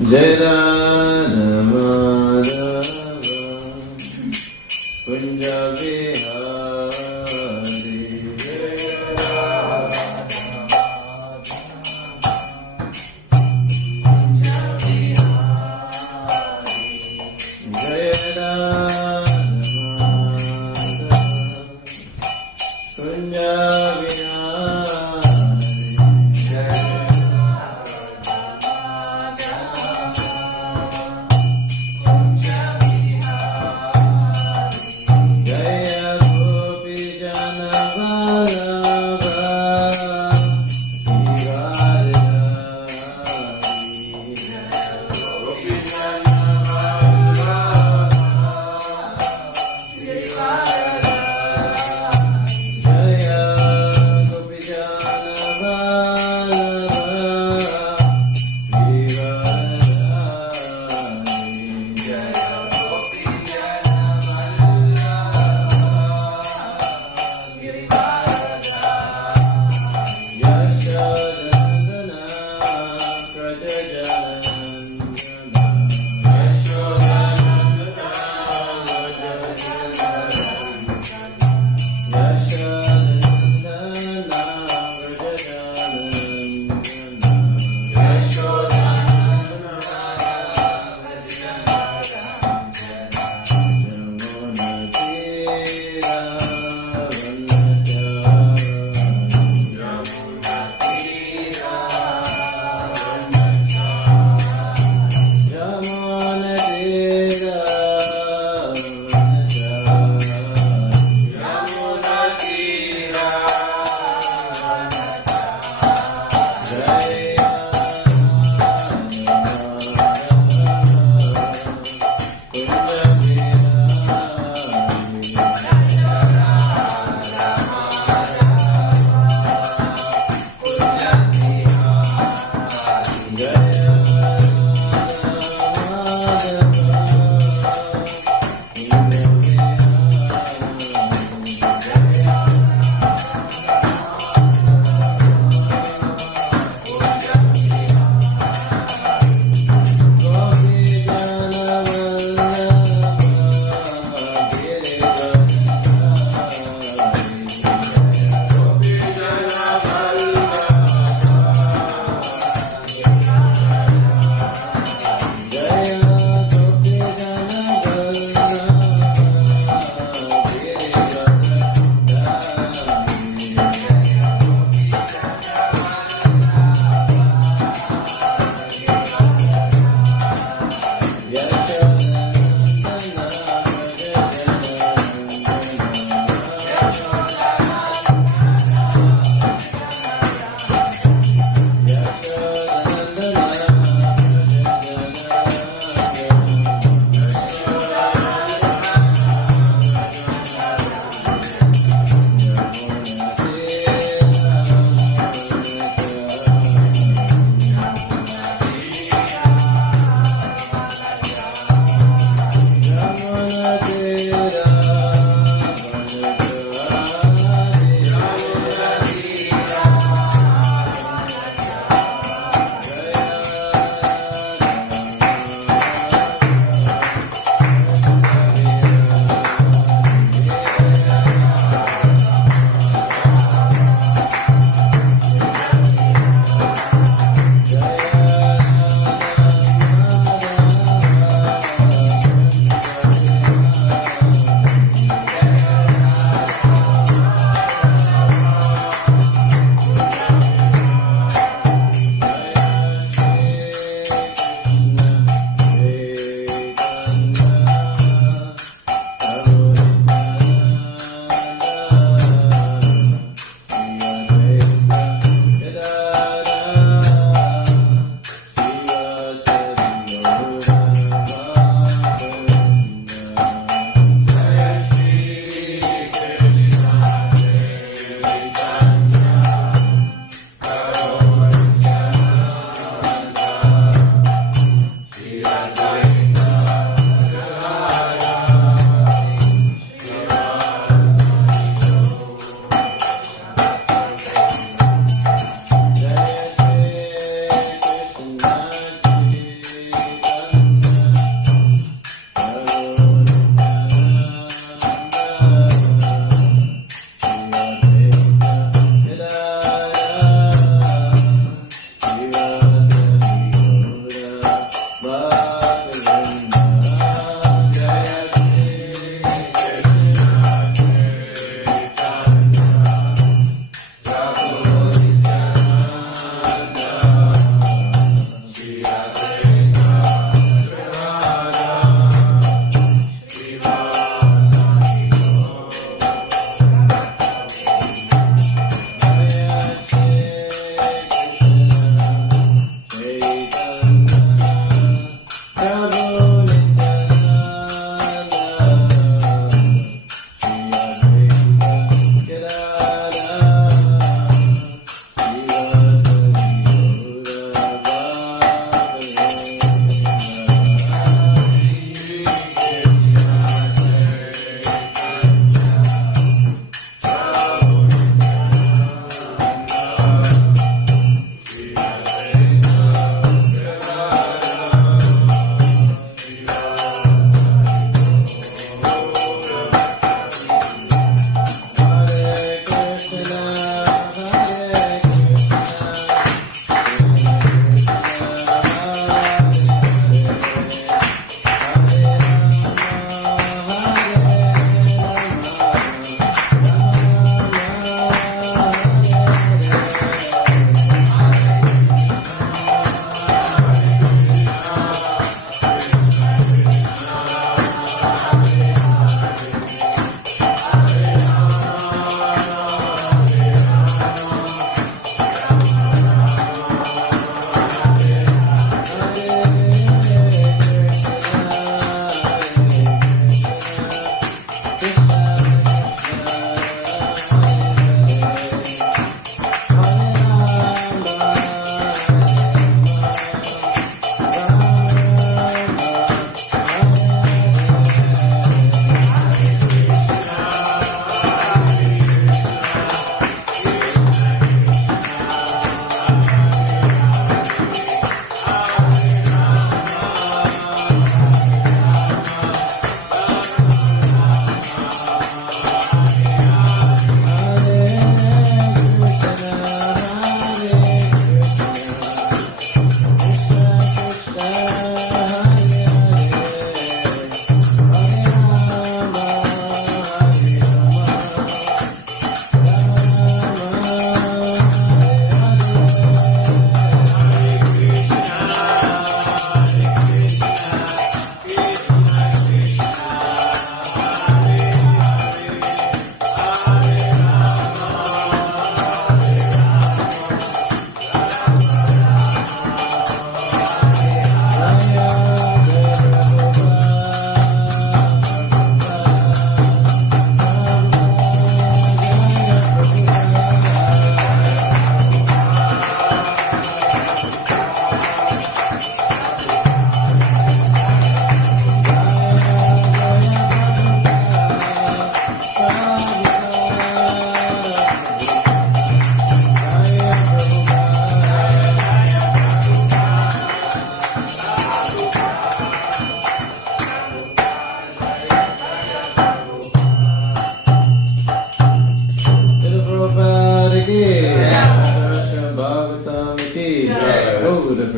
Jai Radha Madhava Kunja Vihari Jai Radha Jai Radha Kunja Vihari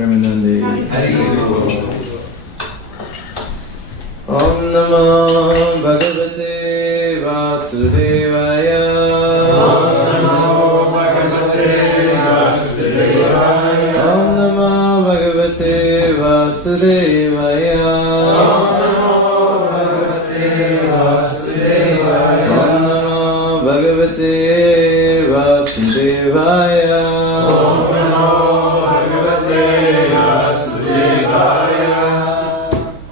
Premanande. Om Namo Bhagavate Vasudevaya. Om Namo Bhagavate Vasudevaya. Om Namo Bhagavate Vasudevaya. Om Namo Bhagavate Vasudevaya.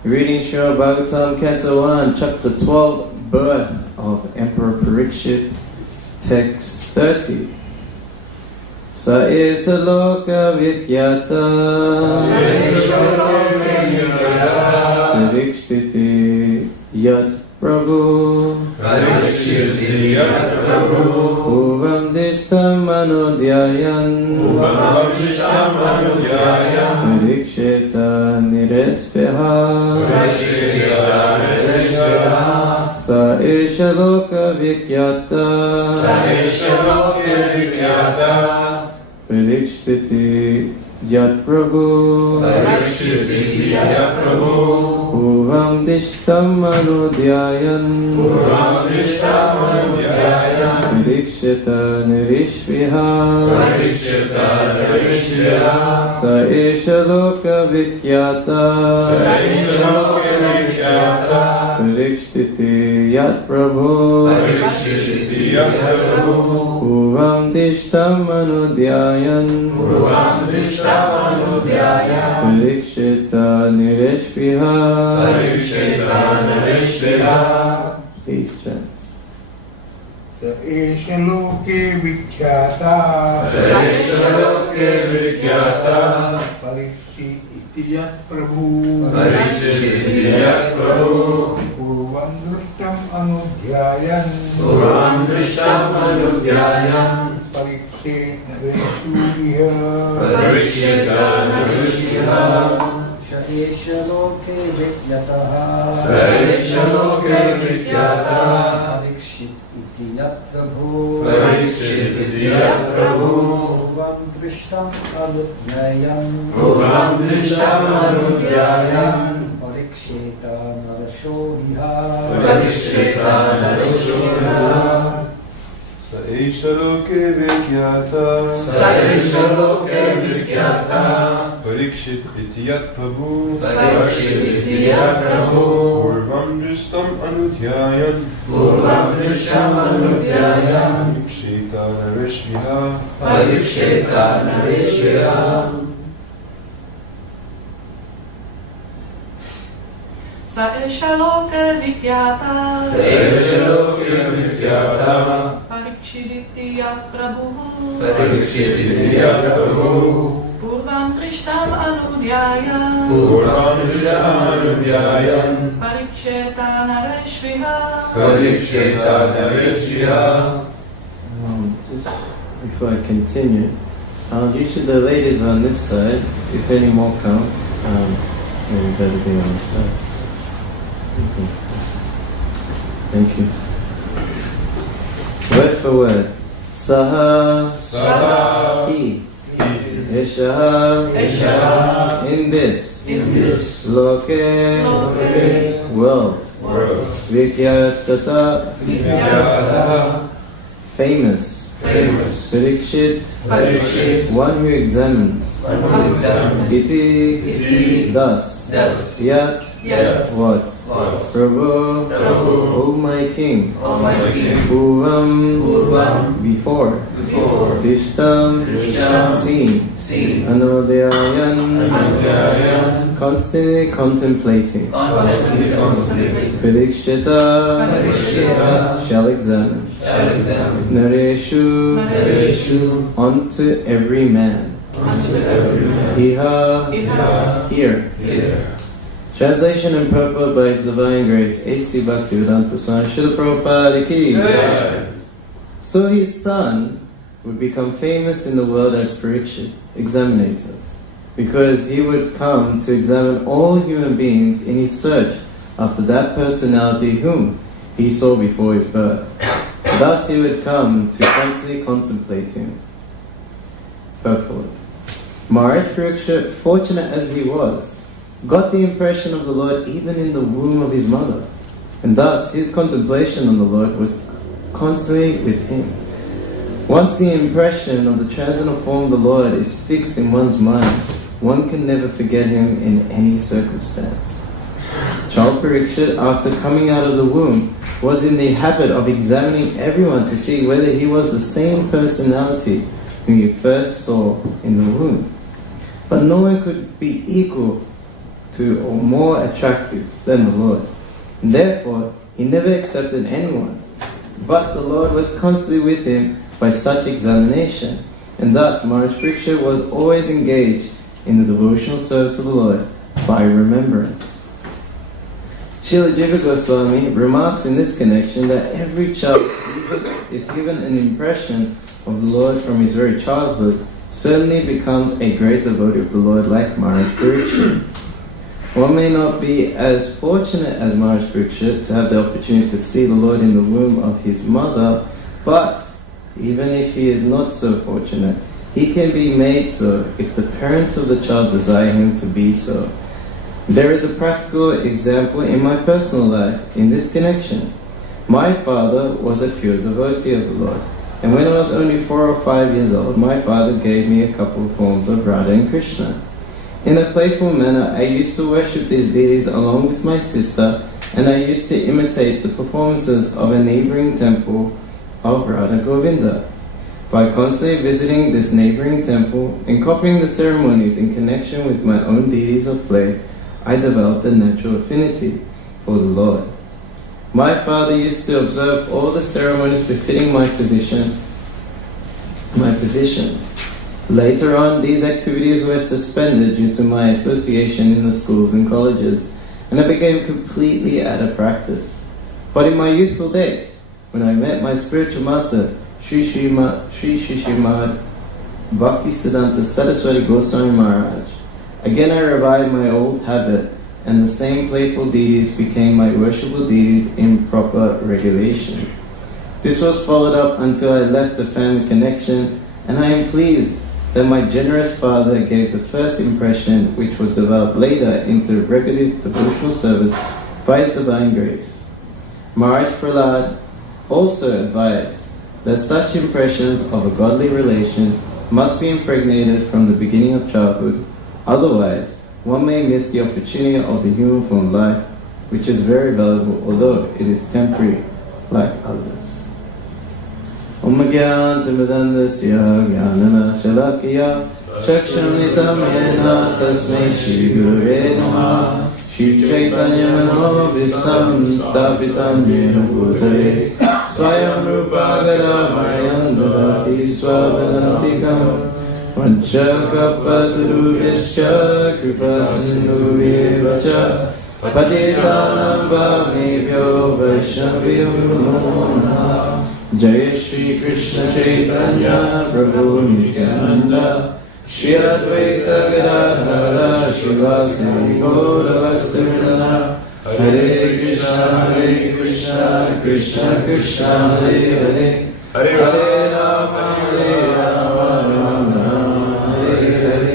Reading Srimad Bhagavatam, Canto 1, Chapter 12, Birth of Emperor Pariksit, Text 30. Sa esa loka vikyata Parikshiti yat Prabhu Uvam dishtam anudhyayan Parikshita nirespeha Sa isha loka vikyata Parikshiti yat Prabhu Uvam dishtam anudhyayan Parikshita nirishviha Sa isha loka vikyata Parikshiti yat Prabhu Uvam dishtam anudhyayan Parikshita nirishviha. Please chant. Saesha loke vikyata Pariksit iti yat Prabhu Purvam drustam anudhyayan Pariksit nareshuviha Saesha loke vikyata Pariksit iti yat Prabhu Purvam drustam anudhyayan Parikshita narashoviha Saesha loke vikyata Pariksit iti yat Prabhu Purvam drustam anudhyayan Parikshita narishviha. Saesha loke vikyata Parikshiti yat Prabhu Purvam drishtam anudhyayan Parikshita narishviha. Just before I continue, each of the ladies on this side, if any more come, maybe better be on this side. Thank you. Word for word. Saha. He. Eshaha. In this. Loke. World. Vikyatata. Famous. Pariksit. One who examines. Iti. Thus. Yat. What? Prabhu. O my King. Purvam. Before. Dishtam. Seen. Anodhyayan. Constantly contemplating. Parikshita. Shall examine. Nareshu. Unto every man. Iha. Here. Translation and purport by His Divine Grace A.C. Bhaktivedanta Swami Srila Prabhupada Ki. So his son would become famous in the world as Pariksit, examinator, because he would come to examine all human beings in his search after that personality whom he saw before his birth. Thus he would come to constantly contemplate him. Purport. Mahäräja Pariksit, fortunate as he was, got the impression of the Lord even in the womb of his mother, and thus his contemplation on the Lord was constantly with him. Once the impression of the transcendental form of the Lord is fixed in one's mind, one can never forget him in any circumstance. Child Pariksit, after coming out of the womb, was in the habit of examining everyone to see whether he was the same personality whom he first saw in the womb. But no one could be equal to or more attractive than the Lord. And therefore, he never accepted anyone. But the Lord was constantly with him by such examination. And thus, Mahäräja Pariksit was always engaged in the devotional service of the Lord by remembrance. Srila Jiva Goswami remarks in this connection that every child, if given an impression of the Lord from his very childhood, certainly becomes a great devotee of the Lord like Mahäräja Pariksit. One may not be as fortunate as Mahäräja Pariksit to have the opportunity to see the Lord in the womb of his mother, but even if he is not so fortunate, he can be made so if the parents of the child desire him to be so. There is a practical example in my personal life in this connection. My father was a pure devotee of the Lord, and when I was only 4 or 5 years old, my father gave me a couple of forms of Radha and Krishna. In a playful manner, I used to worship these deities along with my sister, and I used to imitate the performances of a neighboring temple of Radha Govinda. By constantly visiting this neighboring temple and copying the ceremonies in connection with my own deities of play, I developed a natural affinity for the Lord. My father used to observe all the ceremonies befitting my position. Later on, these activities were suspended due to my association in the schools and colleges, and I became completely out of practice. But in my youthful days, when I met my spiritual master, Sri Shishimad Bhaktisiddhanta Saraswati Goswami Maharaj, again I revived my old habit, and the same playful deities became my worshipful deities in proper regulation. This was followed up until I left the family connection, and I am pleased that my generous father gave the first impression, which was developed later into regular devotional service by his divine grace. Maharaj Prahlad also advised that such impressions of a godly relation must be impregnated from the beginning of childhood, otherwise one may miss the opportunity of the human form life, which is very valuable, although it is temporary like others. Om Gyantimidandasya Gyanana Shalakya Chakshamitam Yena Tasmai Shri Gurave Namaha Shri Chaitanya Manovisam Stapitam Yena Bhutale Swayam Rupa Gadamayam Dadati Swavanantikam Vanchakapaturubhyascha Kripasindhuvyavacha Patitanam Bhavnebhyo Vaishnavyo Namo Namaha Jai Shri Krishna Chaitanya Prabhu Nityananda Shri Advaita Gadadhara Shivasari Gaura Bhaktivinoda Hare Krishna Krishna Krishna Hare Hare Hare Rama Rama Rama Hare Hare.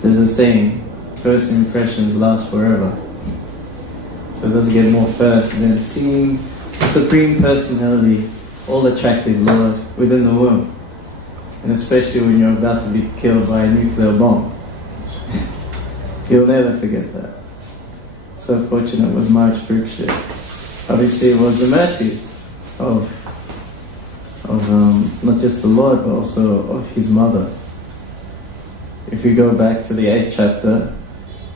There's a saying, first impressions last forever. So it doesn't get more first than seeing the Supreme Personality, all attractive Lord within the womb. And especially when you're about to be killed by a nuclear bomb. You'll never forget that. So fortunate was Mahäräja Pariksit. Obviously it was the mercy of not just the Lord, but also of his mother. If we go back to the 8th chapter,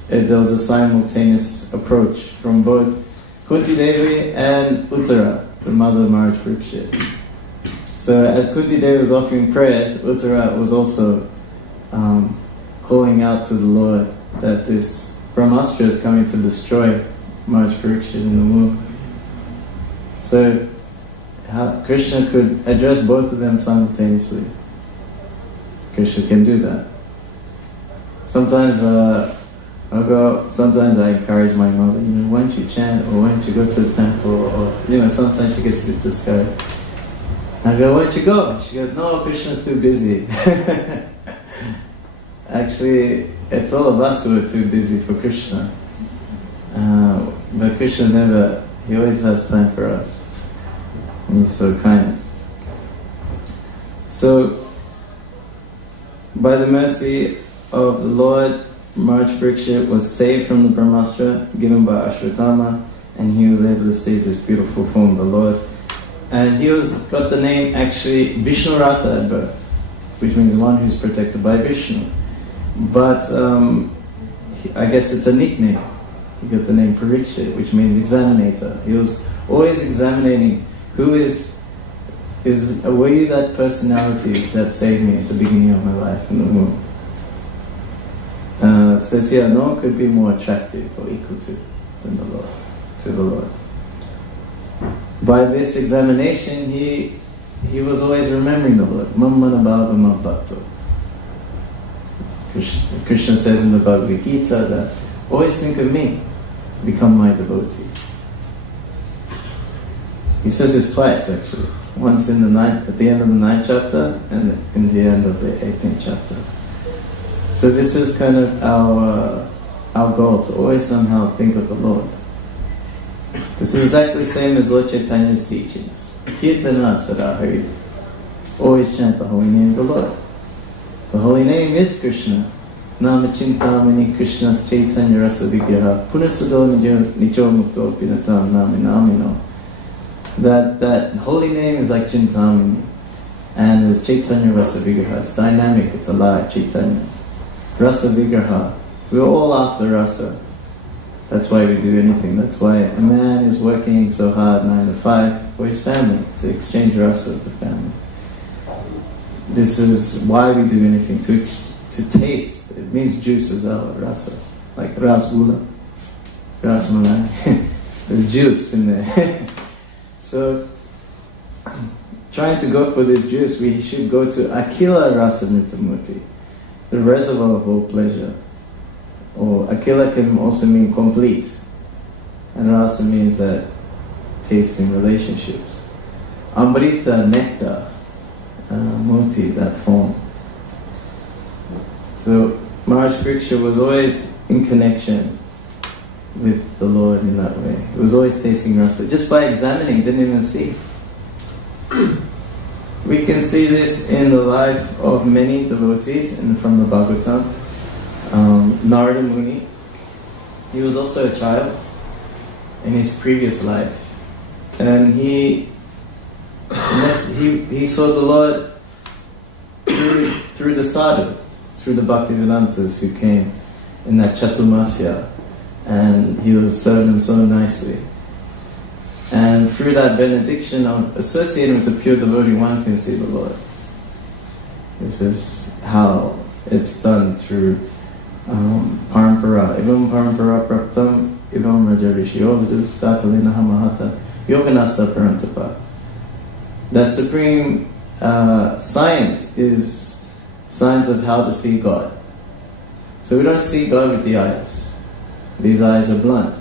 there was a simultaneous approach from both Kunti Devi and Uttara, the mother of Mahäräja Pariksit. So as Kunti Devi was offering prayers, Uttara was also calling out to the Lord that this Brahmastra is coming to destroy Mahäräja Pariksit in the womb. So Krishna could address both of them simultaneously. Krishna can do that. Sometimes sometimes I encourage my mother, why don't you chant, or why don't you go to the temple, or sometimes she gets a bit discouraged. I go, why don't you go? She goes, no, Krishna's too busy. Actually, it's all of us who are too busy for Krishna. But Krishna never, he always has time for us. And he's so kind. So, by the mercy of the Lord, Mahäräja Pariksit was saved from the Brahmastra given by Ashwatthama, and he was able to see this beautiful form of the Lord. And he got the name actually Vishnurata at birth, which means one who's protected by Vishnu. But I guess it's a nickname. He got the name Pariksit, which means examinator. He was always examining were you that personality that saved me at the beginning of my life in the womb? Says here, no one could be more attractive or equal to than the Lord. By this examination, he was always remembering the Lord. Mammana bhava mabbhakto. Krishna says in the Bhagavad Gita that always think of me, become my devotee. He says this twice actually. Once at the end of the 9th chapter and in the end of the 18th chapter. So this is kind of our goal, to always somehow think of the Lord. This is exactly the same as Lord Chaitanya's teachings. Kirtana Sarahari. Always chant the holy name of the Lord. The holy name is Krishna. Nama Chintamani Krishna's Chaitanya Rasa Vigraha. Punasado Nicho Mukto Pinatam Nami Namino. That holy name is like Chintamani. And it's Chaitanya Rasa Vigraha. It's dynamic, it's alive, Chaitanya. Rasa Vigraha. We're all after rasa. That's why we do anything. That's why a man is working so hard 9 to 5 for his family, to exchange rasa with the family. This is why we do anything, to taste. It means juice as well, rasa. Like rasgula, rasmalai. There's juice in there. So, trying to go for this juice, we should go to Akila Rasa Nitamurti, the reservoir of all pleasure. Or Akila can also mean complete. And Rasa means that tasting relationships. Amrita, nectar, Murti, that form. So Mahäräja Pariksit was always in connection with the Lord in that way. He was always tasting rasa. Just by examining, didn't even see. We can see this in the life of many devotees and from the Bhagavatam. Narada Muni, he was also a child in his previous life. And he saw the Lord through the sadhu, through the Bhaktivedantas who came in that Chaturmasya, and he was serving them so nicely. And through that benediction associated with the pure devotee, one can see the Lord. This is how it's done through parampara. Ivam parampara praptam, ivam raja rishyo vidu sakalinaha mahata yoganasta parantapa. That supreme science is science of how to see God. So we don't see God with the eyes. These eyes are blunt.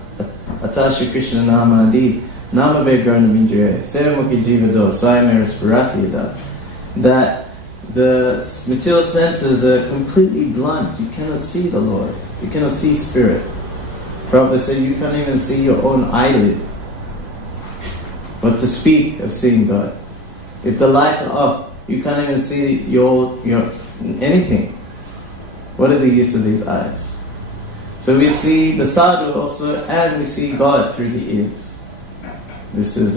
Atasha Krishna nama adi nama vegrana minjire sevamukhi jivado swayame respirati yada. That the material senses are completely blunt. You cannot see the Lord. You cannot see spirit. Prabhupada said you can't even see your own eyelid. But to speak of seeing God. If the lights are off, you can't even see your anything. What are the use of these eyes? So we see the sadhu also, and we see God through the ears. This is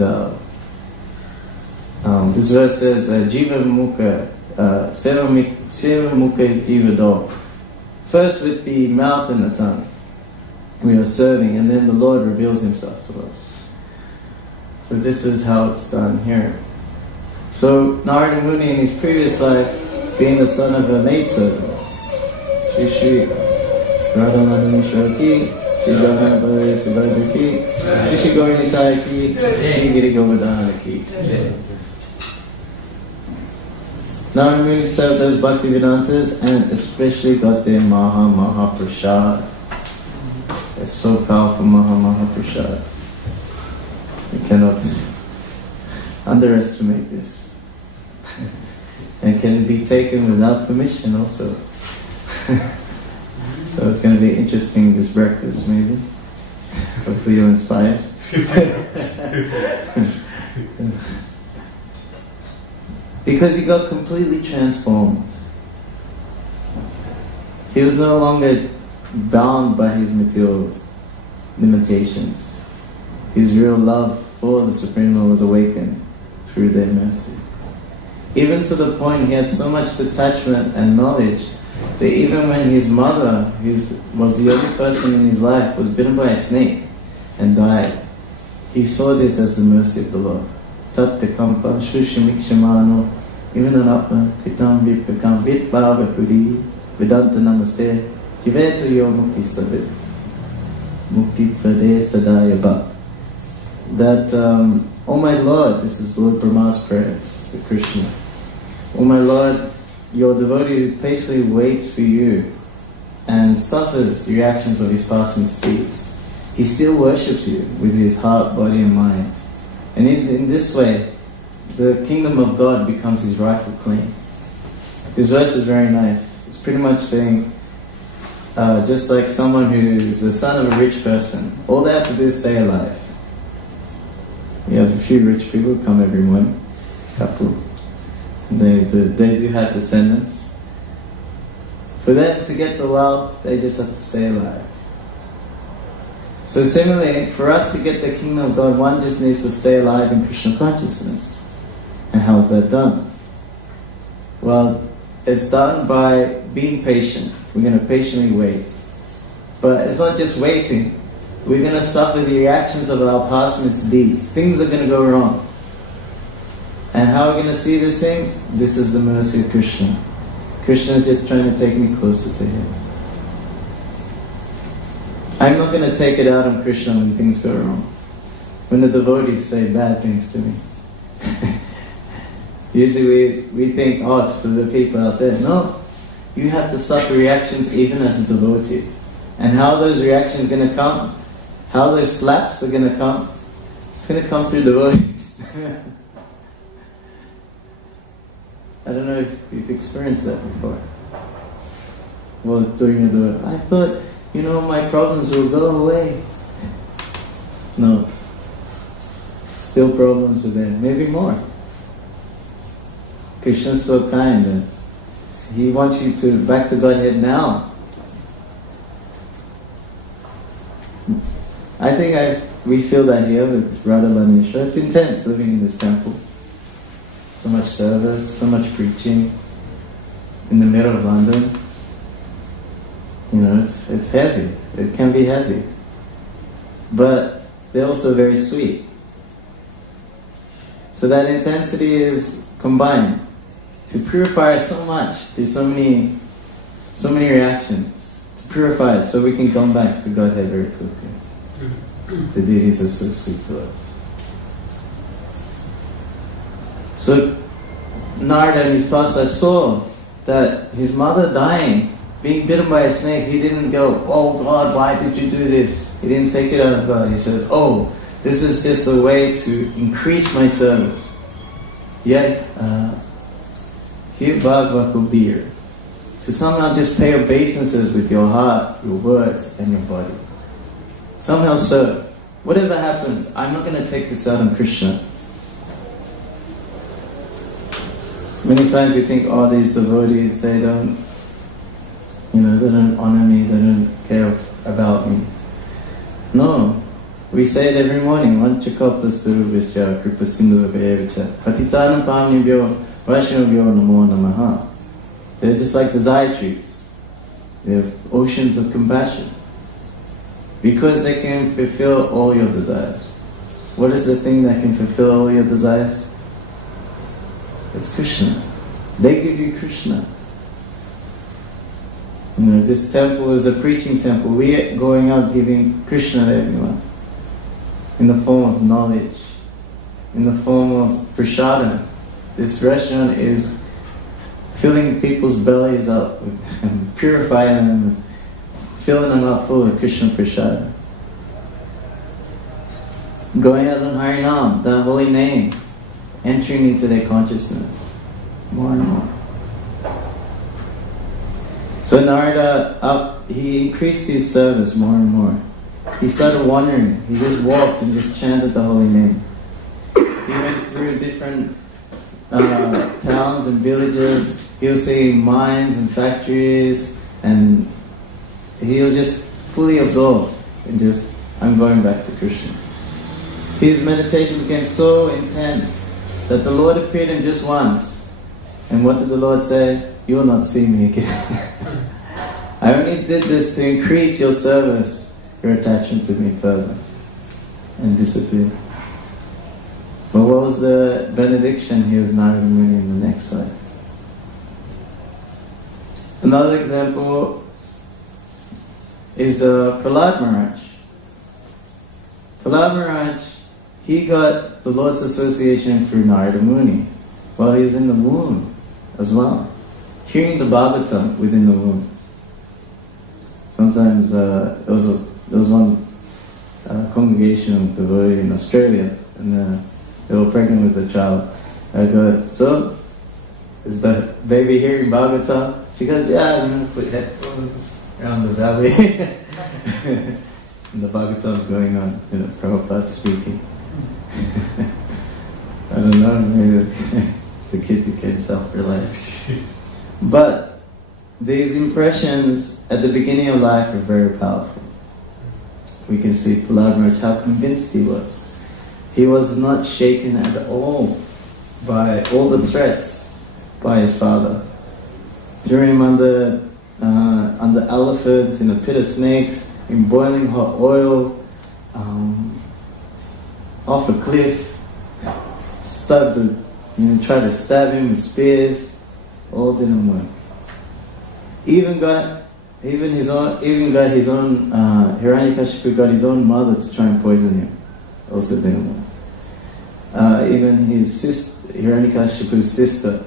this verse says Jiva Mukha Seva Mukha Jiva Do. First with the mouth and the tongue we are serving, and then the Lord reveals Himself to us. So this is how it's done here. So Narada Muni in his previous life, being the son of a maidservant, Shri Radhamani Shroki, Shri Gauranga Subhadra Ki, Shri Gauranitai Ki, Shri Giri Govardhana Ki. Narada Muni served those Bhaktivedantas and especially got their Maha Prasad. It's so powerful, Maha Prasad. You cannot underestimate this. it can be taken without permission also. So it's going to be interesting this breakfast maybe. Hopefully you're inspired. Because he got completely transformed. He was no longer bound by his material limitations. His real love for the Supreme Lord was awakened through their mercy. Even to the point he had so much detachment and knowledge that even when his mother, who was the only person in his life, was bitten by a snake and died, he saw this as the mercy of the Lord. Tatte kampa shushimikshamano imananapna kritam vipakam vitbhavapuri vedanta namaste jivetu yo mukti sabit mukti prade sadaya bhak. That, oh my Lord, this is Lord Brahma's prayers to Krishna. Oh my Lord, your devotee patiently waits for you and suffers the reactions of his past misdeeds. He still worships you with his heart, body and mind. And in this way, the kingdom of God becomes his rightful claim. This verse is very nice. It's pretty much saying, just like someone who's the son of a rich person, all they have to do is stay alive. You have a few rich people who come every morning, couple. They do have descendants. For them to get the wealth, they just have to stay alive. So similarly, for us to get the kingdom of God, one just needs to stay alive in Krishna consciousness. And how is that done? Well, it's done by being patient. We're going to patiently wait. But it's not just waiting. We're going to suffer the reactions of our past misdeeds. Things are going to go wrong. And how are we going to see these things? This is the mercy of Krishna. Krishna is just trying to take me closer to Him. I'm not going to take it out on Krishna when things go wrong. When the devotees say bad things to me. Usually we think, oh, it's for the people out there. No. You have to suffer reactions even as a devotee. And how are those reactions going to come? How those slaps are going to come? It's going to come through devotees. I don't know if you've experienced that before. Well, during a devotee, I thought, my problems will go away. No. Still problems are there. Maybe more. Krishna's so kind that He wants you back to Godhead now. I think we feel that here with Radha Mishra. It's intense living in this temple. So much service, so much preaching in the middle of London. It's heavy. It can be heavy. But they're also very sweet. So that intensity is combined to purify us so much through so many reactions. To purify us so we can come back to Godhead very quickly. The deities are so sweet to us. So Narada in his past saw that his mother dying, being bitten by a snake, he didn't go, oh God, why did you do this? He didn't take it out of God. He said, oh, this is just a way to increase my service. Yet, to somehow just pay obeisances with your heart, your words, and your body. Somehow serve. Whatever happens, I'm not going to take this out on Krishna. Many times we think, oh, these devotees, they don't honor me, they don't care about me. No. We say it every morning, Vanchakalpasaruvischa Kripasindhuvabevicha Patitanam Pamnibhyo Vaishnavyo Namo Namaha. They're just like desire trees. They have oceans of compassion. Because they can fulfill all your desires. What is the thing that can fulfill all your desires? It's Krishna. They give you Krishna. This temple is a preaching temple. We are going out giving Krishna to everyone. In the form of knowledge. In the form of prasadam. This restaurant is filling people's bellies up and purifying them, filling them up full of Krishna prasadam. Going out on Harinam, the holy name, entering into their consciousness more and more. So Narada, he increased his service more and more. He started wandering. He just walked and just chanted the holy name. He went through different towns and villages. He was seeing mines and factories, and he was just fully absorbed in just, I'm going back to Krishna. His meditation became so intense that the Lord appeared him just once. And what did the Lord say? You will not see me again. I only did this to increase your service, your attachment to me further, and disappear. But what was the benediction? He was Narada Muni in the next slide. Another example is Prahlad Maharaj. Prahlad Maharaj, he got the Lord's association through Narada Muni while he was in the womb as well, hearing the Bhagavatam within the womb. Sometimes there was one congregation of devotees in Australia, and they were pregnant with a child. I go, so, is the baby hearing Bhagavatam? She goes, yeah, I'm going to put headphones around the valley. And the Bhagavatam's going on, Prabhupada's speaking. I don't know, maybe the kid became self-realized. But these impressions at the beginning of life are very powerful. We can see Prahlad Maharaj, how convinced he was. He was not shaken at all by all the threats by his father. Threw him under elephants, in a pit of snakes, in boiling hot oil, off a cliff, tried to stab him with spears. All didn't work. Even got his own Hiranyakashipu got his own mother to try and poison him. Also didn't work. Even his sister, Hiranyakashipu's sister,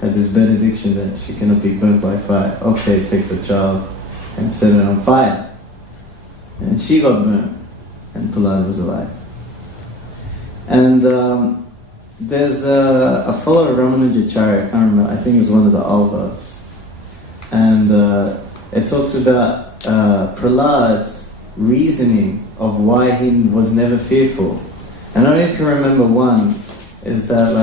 had this benediction that she cannot be burnt by fire. Okay, take the child and set it on fire. And she got burnt, and Prahlad was alive. And there's a fellow Ramanujacharya, I can't remember, I think it's one of the Alvas. And it talks about Prahlad's reasoning of why he was never fearful. And I only can remember one, is that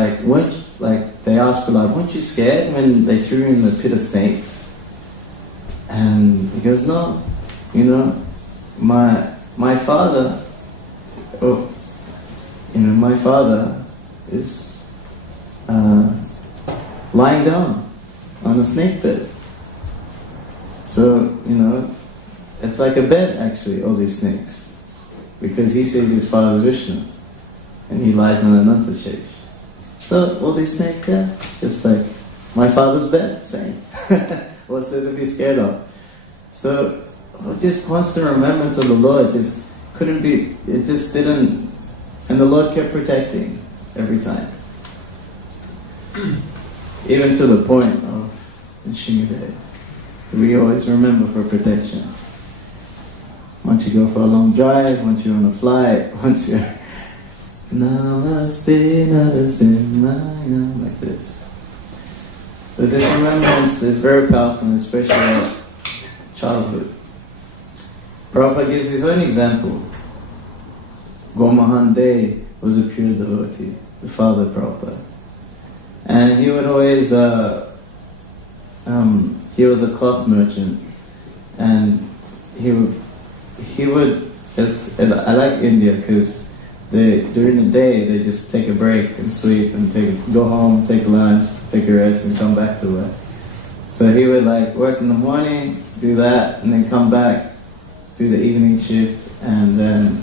they asked Prahlad, weren't you scared when they threw you in the pit of snakes? And he goes, no, my father, my father is lying down on a snake bed. So, it's like a bed actually, all these snakes. Because he says his father is Vishnu, and he lies on an Anantashesh. So, all these snakes, it's just like my father's bed, saying, what's there to be scared of? So, just constant remembrance of the Lord just couldn't be, it just didn't, and the Lord kept protecting every time. Even to the point of Nrsimhadev. We always remember for protection. Once you go for a long drive, once you're on a flight, once you're Namaste Narasimhaya, like this. So this remembrance is very powerful, especially at childhood. Prabhupada gives his own example. Gomahan Dey was a pure devotee, the father of Prabhupada. And he would always, he was a cloth merchant, and he would, I like India because during the day they just take a break and sleep and go home, take lunch, take a rest and come back to work. So he would work in the morning, do that, and then come back, do the evening shift, and then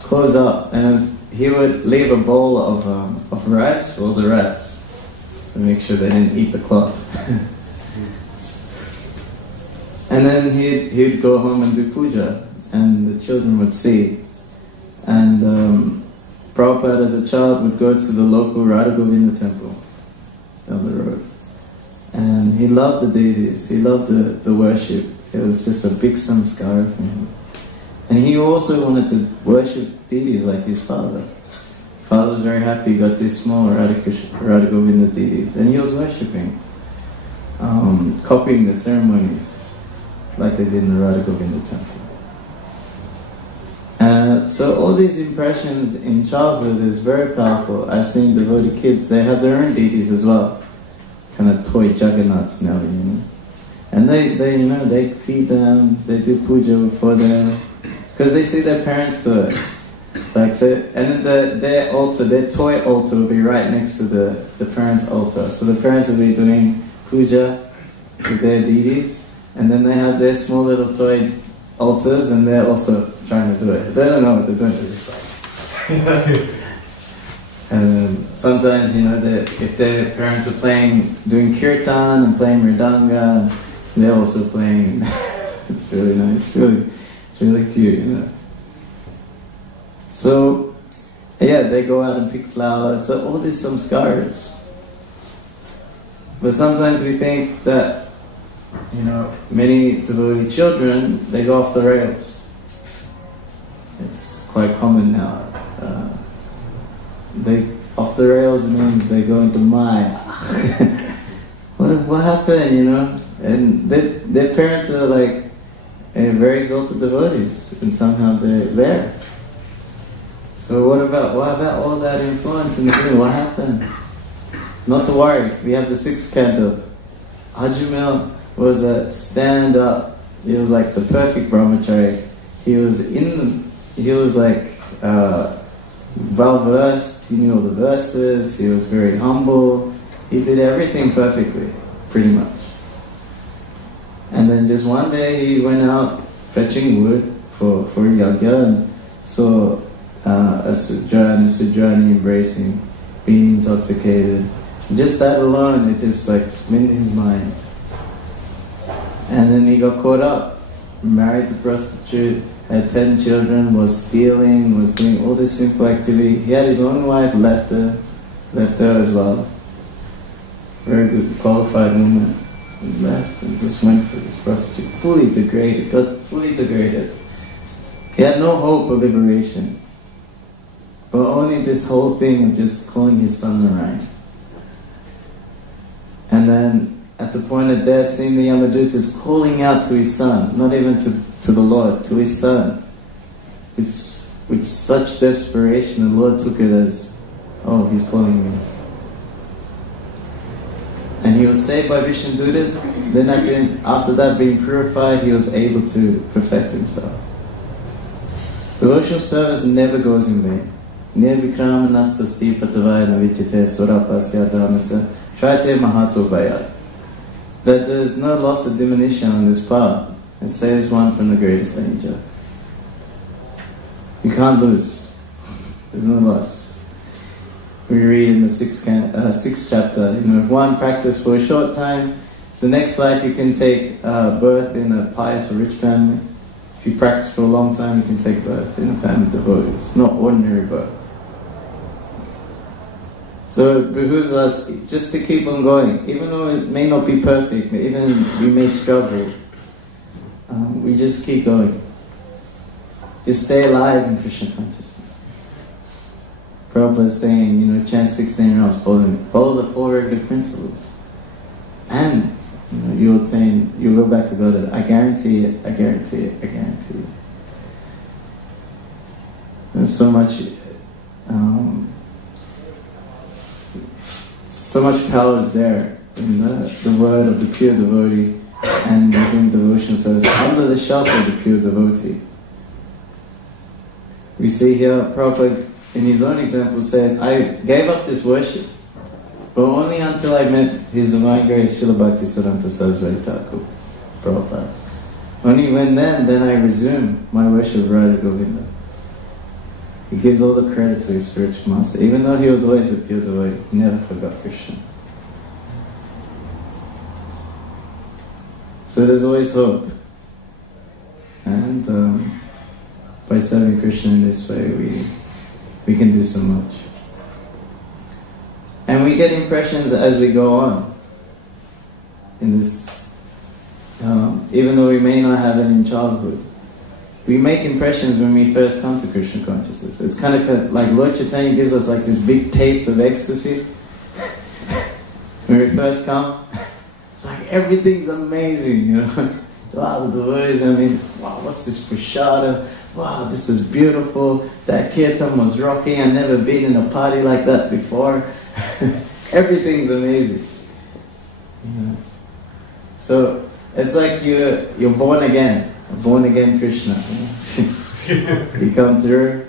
close up. And he would leave a bowl of rice for all the rats to make sure they didn't eat the cloth. And then he'd go home and do puja, and the children would see. And Prabhupada as a child would go to the local Radha Govinda temple down the road. And he loved the deities, he loved the worship. It was just a big samskara for him. And he also wanted to worship deities like his father. Father was very happy he got these small Radha Govinda deities, and he was worshipping, copying the ceremonies. like they did in the Radha Govinda temple. So all these impressions in childhood is very powerful. I've seen devotee kids, they have their own deities as well. Kind of toy juggernauts now, you know. And they feed them, they do puja for them, because they see their parents do it. Like so, and then their altar, their toy altar will be right next to the parents' altar. So the parents will be doing puja to their deities, and then they have their small little toy altars, and they're also trying to do it. They don't know what they're doing, they're just like... And then sometimes, you know, if their parents are doing kirtan and playing mridanga, they're also playing. It's really nice, it's really cute, you know. So, yeah, they go out and pick flowers, so all these samskaras. But sometimes we think that, you know, many devotee children, they go off the rails. It's quite common now. They off the rails means they go into Maya. What happened, you know? And their parents are like very exalted devotees, and somehow they're there. So what about all that influence in the beginning? What happened? Not to worry, we have the 6th canto. Ajumil was a stand-up. He was like the perfect brahmachari. He was like well-versed, he knew all the verses, he was very humble, he did everything perfectly, pretty much. And then just one day he went out fetching wood for yagya and saw a Sudrani embracing, being intoxicated. Just that alone, it just like spun his mind. And then he got caught up, married the prostitute, had 10 children, was stealing, was doing all this simple activity. He had his own wife, left her as well. Very good, qualified woman. And left and just went for this prostitute. Fully degraded, got fully degraded. He had no hope of liberation. But only this whole thing of just calling his son Narayan. And then at the point of death, seeing the Yamadutas calling out to his son, not even to the Lord, to his son. With such desperation, the Lord took it as, oh, he's calling me. And he was saved by Vishnudutas. Then again, after that being purified, he was able to perfect himself. Devotional service never goes in vain. Nirvikrama nastasti patavaya navichite surapasya dhamasa trate mahato bhaya. That there is no loss or diminution on this path. It saves one from the greatest danger. You can't lose. There's no loss. We read in the 6th chapter, you know, if one practices for a short time, the next life you can take birth in a pious or rich family. If you practice for a long time, you can take birth in a family of devotees, not ordinary birth. So it behooves us just to keep on going, even though it may not be perfect, even we may struggle. We just keep going. Just stay alive in Krishna consciousness. Prabhupada is saying, you know, chant 16 rounds, follow the 4 regular principles. And you know, you'll go back to God. I guarantee it, I guarantee it, I guarantee it. There's so much power is there in the word of the pure devotee and in devotional service, under the shelter of the pure devotee. We see here, Prabhupada in his own example says, I gave up this worship, but only until I met His Divine Grace, Srila Bhaktisiddhanta Saraswati Thakur, Prabhupada. Only when then I resume my worship of Radha Govinda. He gives all the credit to his spiritual master. Even though he was always a pure devotee, he never forgot Krishna. So there's always hope. And by serving Krishna in this way, we can do so much. And we get impressions as we go on. In this, even though we may not have it in childhood, we make impressions when we first come to Krishna consciousness. It's kind of like Lord Chaitanya gives us like this big taste of ecstasy. When we first come, it's like everything's amazing, you know. Wow, the devotees, I mean, wow, what's this prashada? Wow, this is beautiful. That kirtan was rocking. I've never been in a party like that before. Everything's amazing. You know? So it's like you're born again Krishna. You know? You come through,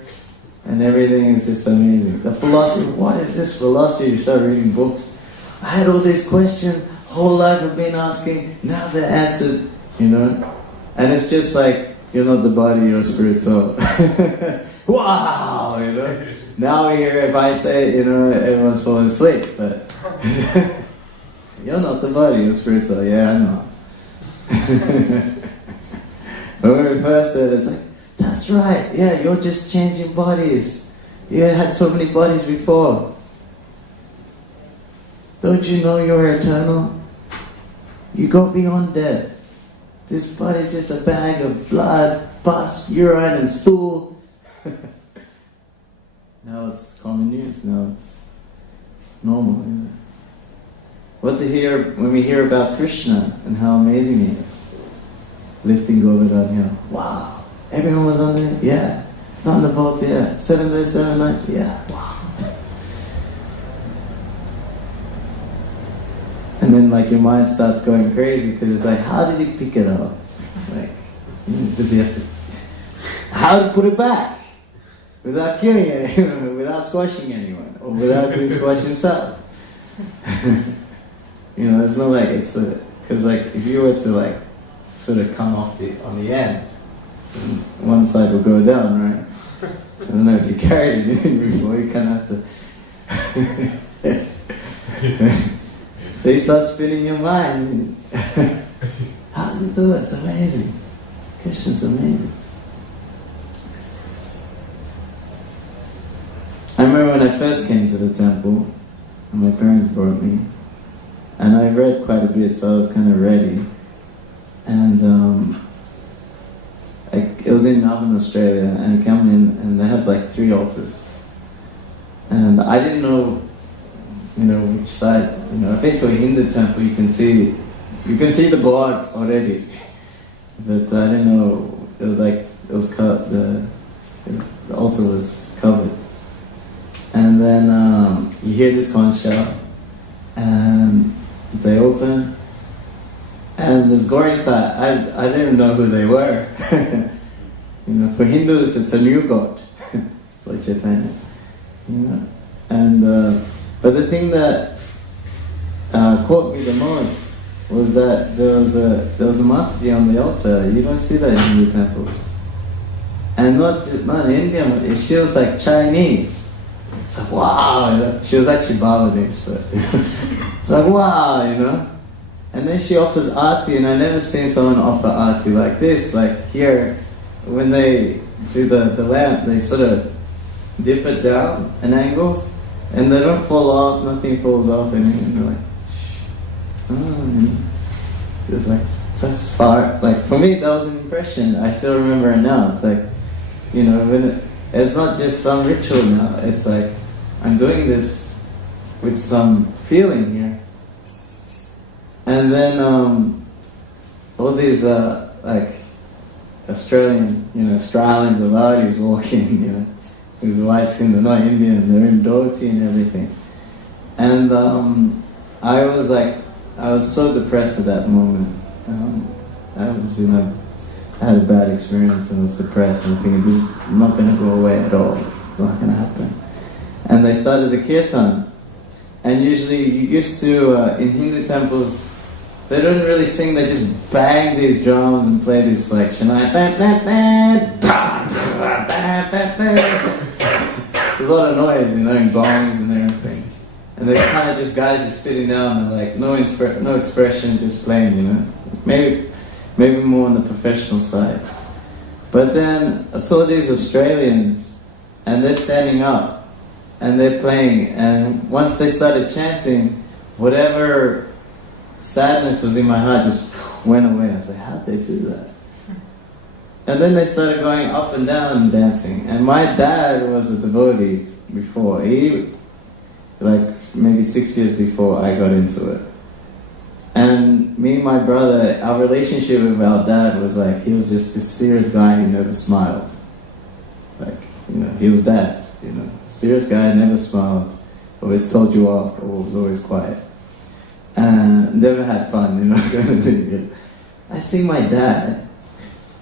and everything is just amazing. The philosophy, what is this philosophy? You start reading books. I had all these questions, whole life I've been asking, now they're answered, you know? And it's just like, you're not the body, you're spirit soul. Wow, you know? Now we hear, if I say it, you know, everyone's falling asleep, but you're not the body, you're spirit soul. Yeah, I know. When we first said it, it's like, that's right, yeah, you're just changing bodies. You had so many bodies before. Don't you know you're eternal? You go beyond death. This body's just a bag of blood, pus, urine and stool. Now it's common use, now it's normal. Isn't it? What to hear when we hear about Krishna and how amazing he is. Lifting Govardhan Hill. Wow. Everyone was on there? Yeah. Thunderbolt, yeah. 7 days, 7 nights, yeah. Wow. And then like your mind starts going crazy because it's like, how did he pick it up? Like, does he have to... How to put it back? Without killing anyone, without squashing anyone, or without being squashed himself. You know, it's not like it's a... Because like, if you were to like, sort of come off on the end, one side will go down, right? I don't know if you carried anything before, you kind of have to... So you start spinning your mind. How does he do it? It's amazing. Krishna's amazing. I remember when I first came to the temple, and my parents brought me, and I read quite a bit, so I was kind of ready. And it was in Melbourne, Australia, and I came in, and they had like 3 altars. And I didn't know, you know, which side. You know, I've been to a Hindu temple, you can see the God already. But I didn't know, it was like, it was cut, the altar was covered. And then you hear this conch shell, and they open, and this Gauritai, I didn't even know who they were. You know, for Hindus it's a new God, like Chaitanya. You know, and but the thing that caught me the most was that there was a Mataji on the altar. You don't see that in Hindu temples, and not in India. She was like Chinese. It's like wow, you know? She was actually Bangladesh, but it's like wow, you know. And then she offers aarti, and I never seen someone offer aarti like this. Like here, when they do the lamp, they sort of dip it down an angle. And they don't fall off, nothing falls off, and they're like, oh, it's like, that's far, like, for me that was an impression, I still remember it now. It's like, you know, it's not just some ritual now, it's like, I'm doing this with some feeling here. And then, all these, like, Australian devotees walking, you know, with the white skin, they're not Indian, they're in dhoti and everything. And I was so depressed at that moment. I had a bad experience and was depressed and thinking, this is not going to go away at all. It's not going to happen. And they started the kirtan. And usually, you used to, in Hindu temples, they don't really sing, they just bang these drums and play this like Shanai. There's a lot of noise, you know, and gongs and everything. And they're kind of just guys just sitting down and like no expression, just playing, you know. Maybe more on the professional side. But then I saw these Australians and they're standing up and they're playing, and once they started chanting, whatever sadness was in my heart just went away. I was like, how'd they do that? And then they started going up and down and dancing. And my dad was a devotee before. He, like maybe 6 years before I got into it. And me and my brother, our relationship with our dad was like, he was just this serious guy who never smiled. Like, he was that, serious guy, never smiled, always told you off, or was always quiet. And never had fun, kind of thing. I see my dad,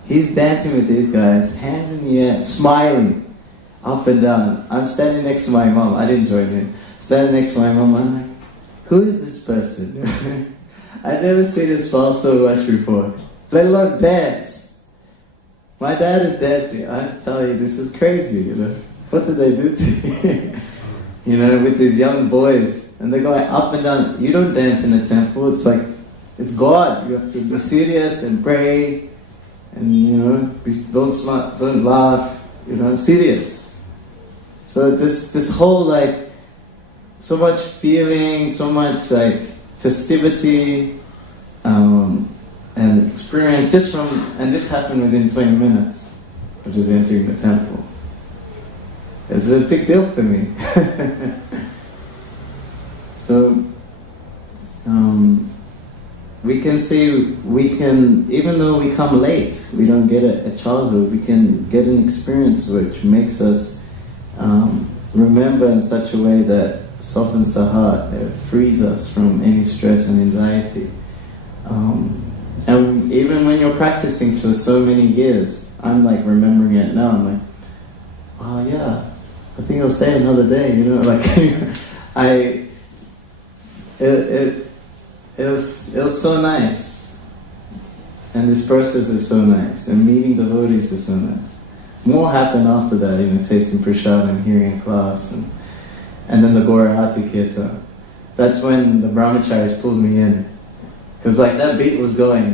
he's dancing with these guys, hands in the air, smiling, up and down. I'm standing next to my mom, I didn't join him. Standing next to my mom, I'm like, who is this person? I've never seen him smile so much before, let alone dance. My dad is dancing, I tell you, this is crazy, What did they do to you? With these young boys, and they're going up and down. You don't dance in a temple, it's like, it's God. You have to be serious and pray, and don't smile, don't laugh, serious. So this whole like, so much feeling, so much like festivity, and experience and this happened within 20 minutes of just entering the temple. It's a big deal for me. So, we can see, even though we come late, we don't get a childhood, we can get an experience which makes us remember in such a way that softens the heart, it frees us from any stress and anxiety. And even when you're practicing for so many years, I'm like remembering it now, I'm like, oh yeah, I think I'll stay another day, it was so nice, and this process is so nice, and meeting devotees is so nice. More happened after that, tasting prasad and hearing a class, and then the Gaurahati Kirtan. That's when the brahmacharis pulled me in, because like that beat was going,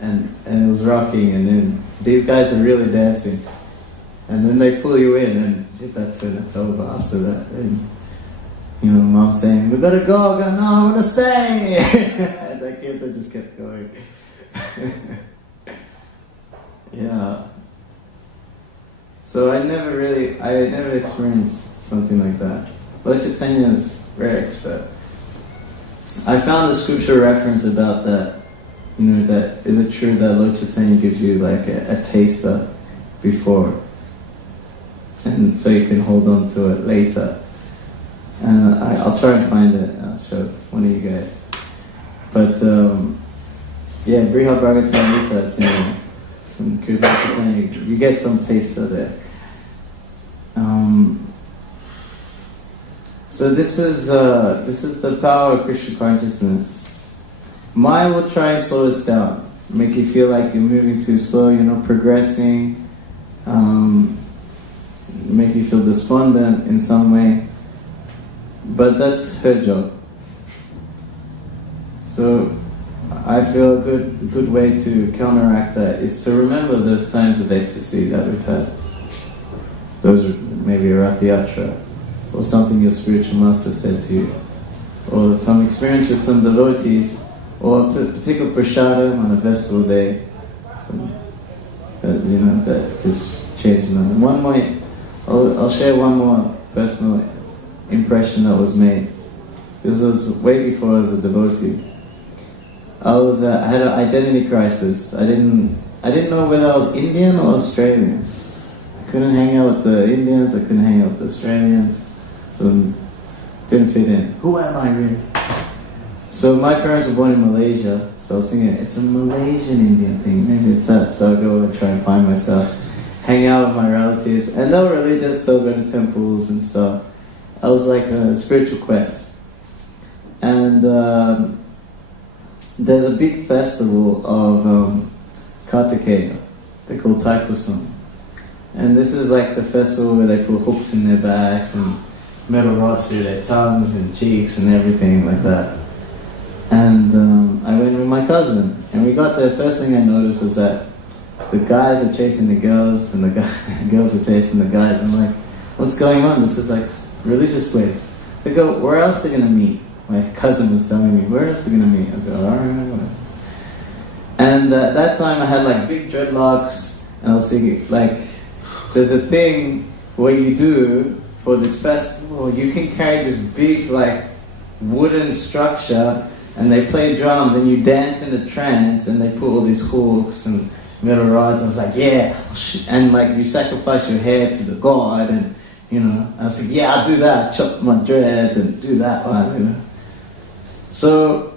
and it was rocking, and then these guys are really dancing, and then they pull you in, and that's it, it's over after that. And, mom saying, we gotta go, I go, no, I wanna stay! And that kirtan just kept going. Yeah. So I never experienced something like that. Lord Chaitanya is very expert. I found a scripture reference about that, that is it true that Lord Chaitanya gives you like a taster before, and so you can hold on to it later. And I'll try and find it, and I'll show one of you guys. But yeah, Brihad Bhagavatamrita, some Kirtan Chaitanya, you get some taster there. So this is the power of Krishna consciousness. Maya will try and slow us down, make you feel like you're moving too slow, you're not progressing, make you feel despondent in some way. But that's her job. So I feel a good way to counteract that is to remember those times of ecstasy that we've had. Those are maybe a Rath Yatra, or something your spiritual master said to you, or some experience with some devotees, or a particular prasadam on a festival day, that just changed them. One more, I'll share one more personal impression that was made. This was way before I was a devotee. I had an identity crisis. I didn't know whether I was Indian or Australian. I couldn't hang out with the Indians, I couldn't hang out with the Australians, so didn't fit in. Who am I really? So my parents were born in Malaysia, so I was thinking, it's a Malaysian Indian thing, maybe it's that. So I'll go and try and find myself, hang out with my relatives, and they were religious, they'll go to temples and stuff. I was like a spiritual quest. And there's a big festival of Kartikeya, they call Taipusam. And this is like the festival where they put hooks in their backs and metal rods through their tongues and cheeks and everything like that. And I went with my cousin, and we got there. First thing I noticed was that the guys are chasing the girls, and the girls are chasing the guys. I'm like, what's going on? This is like a religious place. They go, where else are they going to meet? My cousin was telling me, where else are they going to meet? I go, I don't know. And at that time I had like big dreadlocks, and I was thinking, like, there's a thing where you do for this festival, you can carry this big like wooden structure and they play drums, and you dance in a trance, and they put all these hooks and metal rods. I was like, yeah, and like you sacrifice your hair to the god, and you know, I was like, yeah, I'll do that. Chop my dreads and do that one, you know. So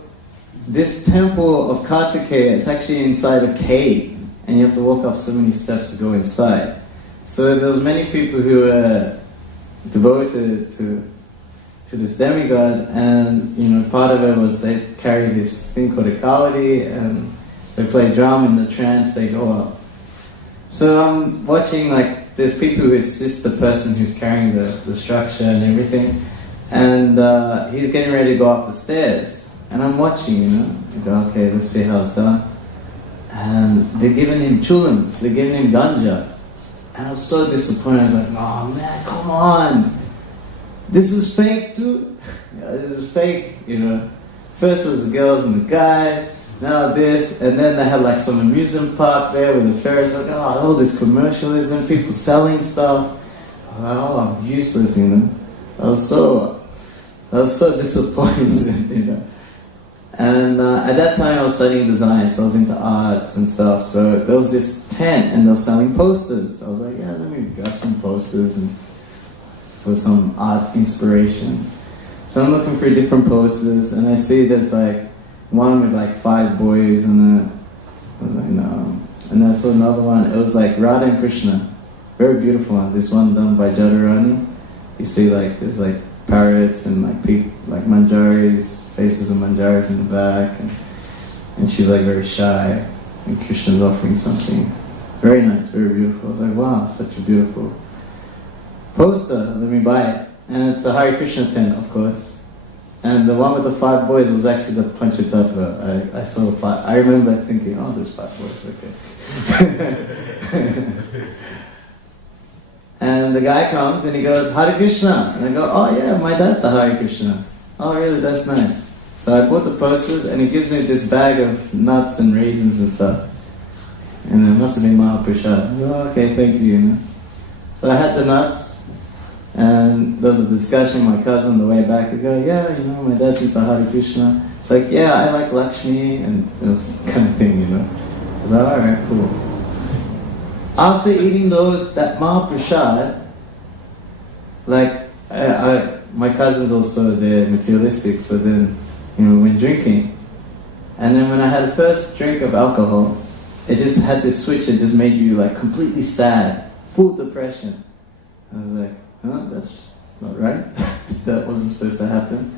this temple of Kartikeya, it's actually inside a cave, and you have to walk up so many steps to go inside. So there was many people who were devoted to this demigod, and you know, part of it was they carry this thing called a kawadi, and they play drum in the trance, they go up. So I'm watching, like, there's people who assist the person who's carrying the structure and everything, and he's getting ready to go up the stairs, and I'm watching, you know, I go, okay, let's see how it's done. And they're giving him chulams, they're giving him ganja, and I was so disappointed. I was like, oh man, come on, this is fake dude. Yeah, this is fake, you know. First was the girls and the guys, now this, and then they had like some amusement park there with the Ferris. Like, oh, all this commercialism, people selling stuff. I was like, oh, I'm useless, you know. I was so disappointed, you know. And at that time I was studying design, so I was into arts and stuff. So there was this tent, and they were selling posters. I was like, yeah, let me grab some posters and for some art inspiration. So I'm looking for different posters, and I see there's like one with like 5 boys on it. I was like, no. And I saw another one, it was like Radha and Krishna. Very beautiful one. This one done by Jadurani. You see like, there's like parrots and like people, like manjaris, faces of manjaris in the back. And she's like very shy. And Krishna's offering something. Very nice, very beautiful. I was like, wow, such a beautiful poster, let me buy it. And it's a Hare Krishna tent, of course. And the one with the 5 boys was actually the Panchatattva. I saw the 5. I remember thinking, oh, there's 5 boys, okay. And the guy comes and he goes, Hare Krishna. And I go, oh yeah, my dad's a Hare Krishna. Oh really, that's nice. So I bought the posters, and he gives me this bag of nuts and raisins and stuff. And it must have been Mahaprasad. Oh, okay, thank you, you know. So I had the nuts. And there was a discussion, my cousin on the way back, would go, yeah, you know, my dad's into Hare Krishna. It's like, yeah, I like Lakshmi, and it was kind of thing, you know. I was like, alright, cool. After eating that Mahaprasad, like, my cousins also, they're materialistic, so then, you know, when drinking. And then when I had the first drink of alcohol, it just had this switch that just made you like completely sad, full depression. I was like, huh, that's not right. That wasn't supposed to happen.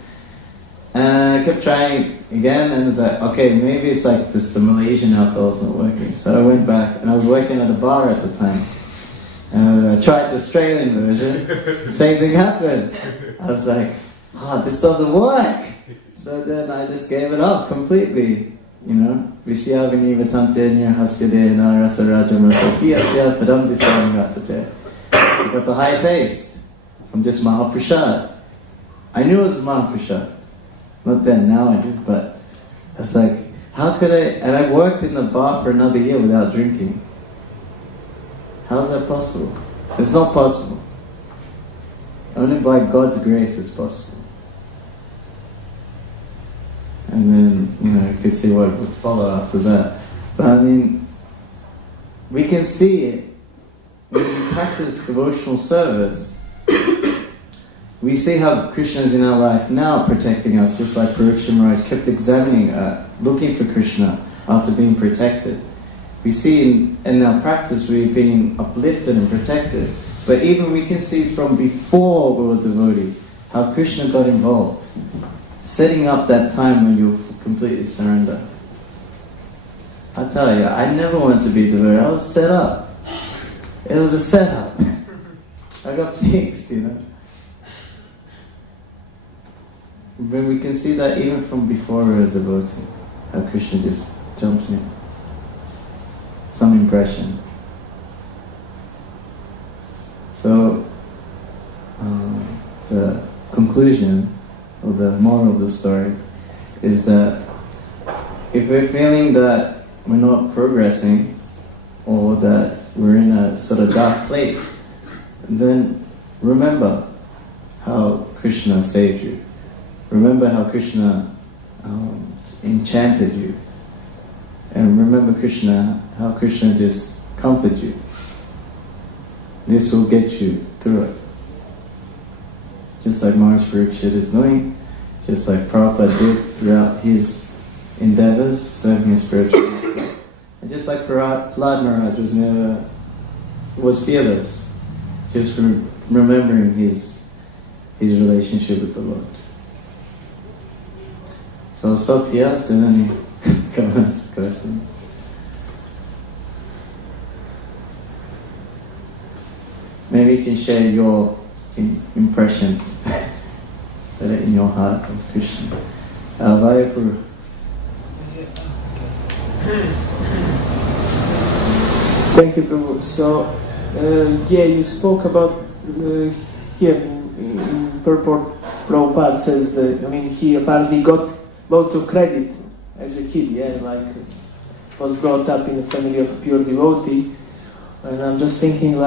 And I kept trying again, and it was like, okay, maybe it's like just the Malaysian alcohol's not working. So I went back, and I was working at a bar at the time. And I tried the Australian version, same thing happened. I was like, oh, this doesn't work. So then I just gave it up completely, you know. Vishyavini vatantenya hasyadena rasarajam rasapiyasya padam disaragatate. I got the high taste from just Mahaprasad. I knew it was Mahaprasad. Not then, now I do, but it's like, how could I, and I worked in the bar for another year without drinking. How's that possible? It's not possible. Only by God's grace it's possible. And then, you know, you could see what would follow after that. But I mean, we can see it when we practice devotional service. We see how Krishna is in our life now protecting us, just like Pariksit Maharaj kept examining, looking for Krishna after being protected. We see in our practice we're being uplifted and protected. But even we can see from before we were devotee, how Krishna got involved, setting up that time when you completely surrender. I tell you, I never wanted to be devotee. I was set up. It was a setup. I got fixed, you know. But we can see that even from before we were devotee, how Krishna just jumps in. Some impression. So, the conclusion, or the moral of the story, is that if we're feeling that we're not progressing, or that we're in a sort of dark place, then remember how Krishna saved you. Remember how Krishna enchanted you. And remember Krishna, how Krishna just comforted you. This will get you through it. Just like Mahäräja Pariksit is doing, just like Prabhupada did throughout his endeavors, serving his spiritual master. And just like Prahlad Maharaj was fearless, just remembering his relationship with the Lord. So I'll stop here after any comments, questions. Maybe you can share your impressions that are in your heart of Krishna. Vayapur. Thank you, Prabhu. So, you spoke about here in Purport. Prabhupada says that he apparently got lots of credit as a kid. Was brought up in a family of a pure devotee, and I'm just thinking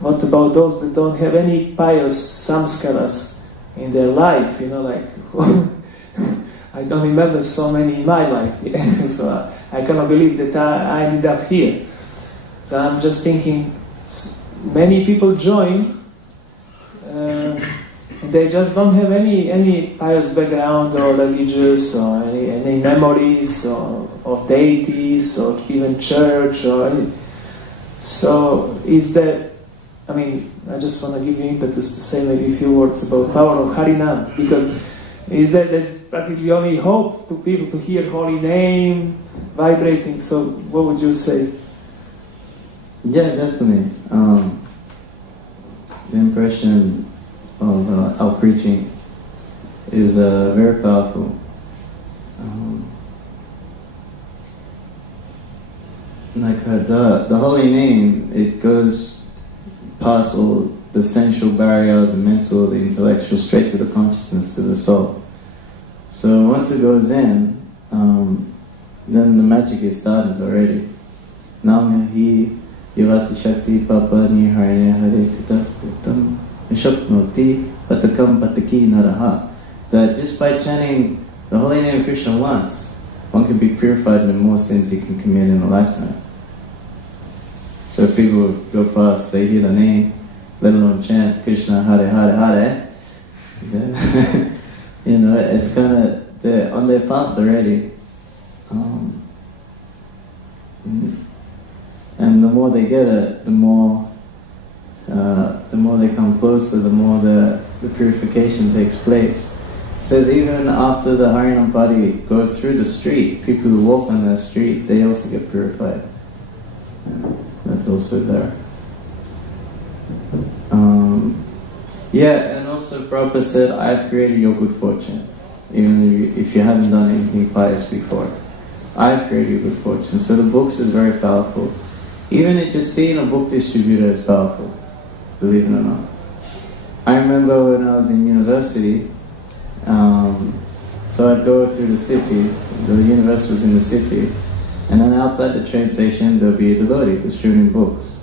what about those that don't have any pious samskaras in their life? I don't remember so many in my life, so I cannot believe that I ended up here. So I'm just thinking, many people join, they just don't have any pious background or religious or any memories of deities or even church or any. So is that, I just want to give you impetus to say maybe a few words about power of Harinam, because there's practically only hope to people to hear holy name vibrating. So what would you say? Yeah, definitely. The impression of our preaching is very powerful. The holy name, it goes past all the sensual barrier, the mental, the intellectual, straight to the consciousness, to the soul. So once it goes in, then the magic is started already. Namahi Yavati Shakti Papa Niharya Hare Kataputam Nishapnoti Patakam Pataki Naraha. That just by chanting the holy name of Krishna once, one can be purified from more sins he can commit in a lifetime. So if people go past, they hear the name, let alone chant Krishna Hare Hare Hare, then it's kind of, they're on their path already. And the more they get it, the more they come closer, the more the purification takes place. It says even after the Harinam Party goes through the street, people who walk on that street, they also get purified. That's also there. And also Prabhupada said, I've created your good fortune. Even if you haven't done anything pious before. I've created your good fortune. So the books is very powerful. Even just seeing a book distributor is powerful, believe it or not. I remember when I was in university, so I'd go through the city, the university was in the city, and then outside the train station there'd be a devotee distributing books.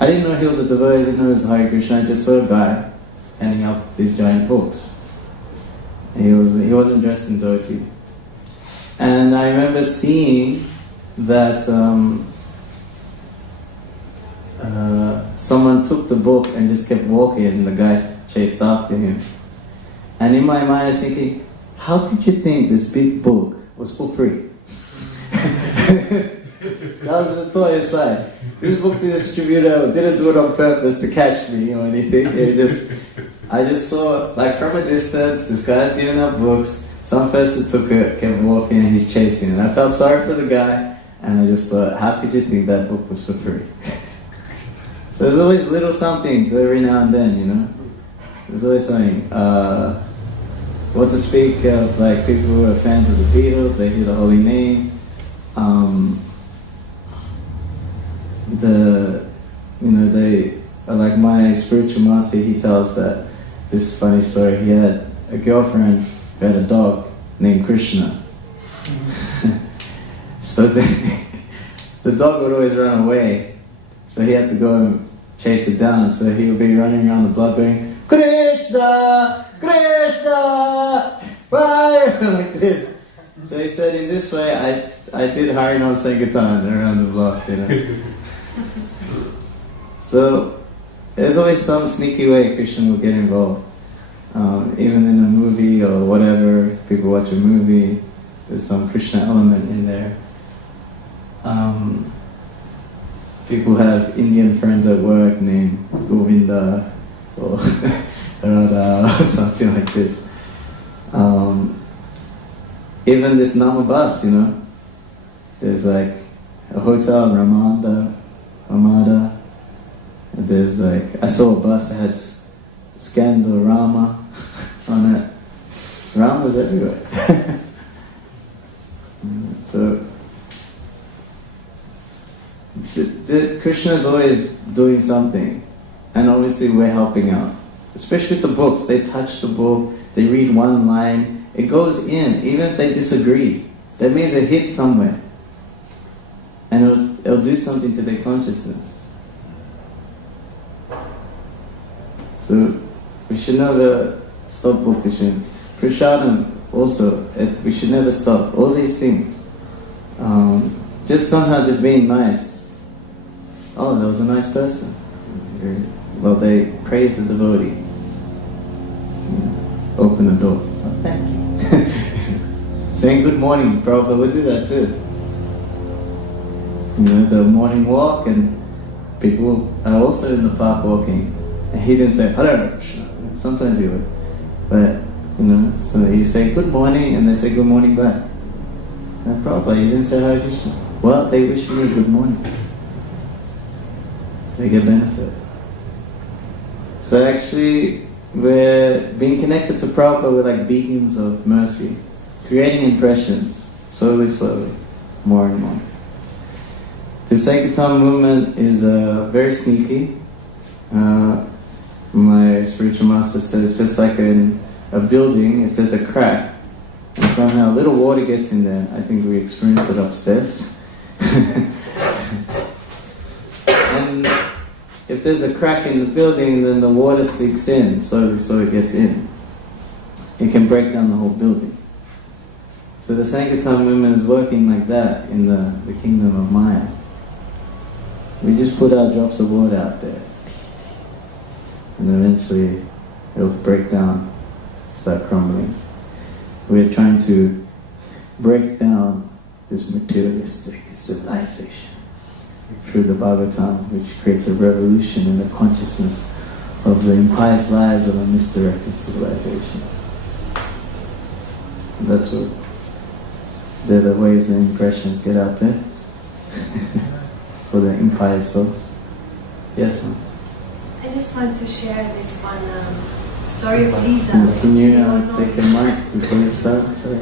I didn't know he was a devotee, I didn't know he was Hare Krishna, I just saw a guy handing out these giant books. He wasn't dressed in dhoti. And I remember seeing that someone took the book and just kept walking and the guy chased after him. And in my mind I was thinking, how could you think this big book was for free? That was the thought inside. This book distributor didn't do it on purpose to catch me or anything. I just saw, from a distance, this guy's giving out books, some person took it, kept walking, and he's chasing it. I felt sorry for the guy, and I just thought, how could you think that book was for free? So there's always little somethings every now and then, There's always something. What to speak of, people who are fans of the Beatles, they hear the holy name. They like my spiritual master. He tells that this funny story. He had a girlfriend who had a dog named Krishna. So the dog would always run away. So he had to go and chase it down. So he would be running around the block going, Krishna, Krishna. fire, like this. So he said, in this way, I did Harinam Sankirtan around the block, you know. So there's always some sneaky way Krishna will get involved. Even in a movie or whatever, people watch a movie, there's some Krishna element in there. People have Indian friends at work named Govinda or Radha or something like this. Even this Nama bus, you know, there's like a hotel, Ramada, and there's like, I saw a bus that had Skandal Rama on it. Rama's everywhere. So Krishna is always doing something, and obviously we're helping out. Especially with the books, they touch the book, they read one line, it goes in, even if they disagree. That means it hits somewhere, and it'll do something to their consciousness. So we should never stop Bhakti. Prasadam also, we should never stop. All these things. Just somehow just being nice. Oh, that was a nice person. Well, they praise the devotee. Open the door. Oh, thank you. Saying good morning, Prabhupada would do that too. You know, the morning walk, and people are also in the park walking. And he didn't say, Hare Krishna. Sometimes he would. But, you know, so you say good morning and they say good morning back. And Prabhupada, you didn't say Hare Krishna. Well, they wish you a good morning. They get benefit. So actually, we're being connected to Prabhupada, we're like beacons of mercy, creating impressions, slowly, more and more. The Sankirtan movement is very sneaky. My spiritual master says, just like in a building, if there's a crack, and somehow a little water gets in there, I think we experienced it upstairs. And if there's a crack in the building, then the water leaks in, slowly it gets in. It can break down the whole building. So the Sankirtan movement is working like that in the kingdom of Maya. We just put our drops of water out there, and eventually it'll break down, start crumbling. We're trying to break down this materialistic civilization through the Bhagavatam, which creates a revolution in the consciousness of the impious lives of a misdirected civilization. So that's what, they're the ways the impressions get out there for the impious souls. Yes, ma'am? I just want to share this one story of Lisa. Can you take a mic before you start? Sorry.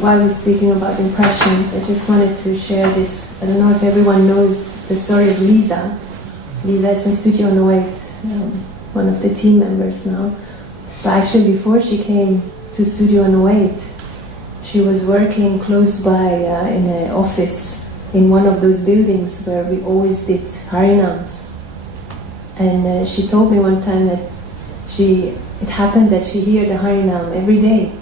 While we're speaking about impressions, I just wanted to share this. I don't know if everyone knows the story of Lisa. Lisa is in Studio 108, one of the team members now. But actually before she came to Studio 108, she was working close by in an office in one of those buildings where we always did Harinams. And she told me one time that it happened that she heard the Harinam every day.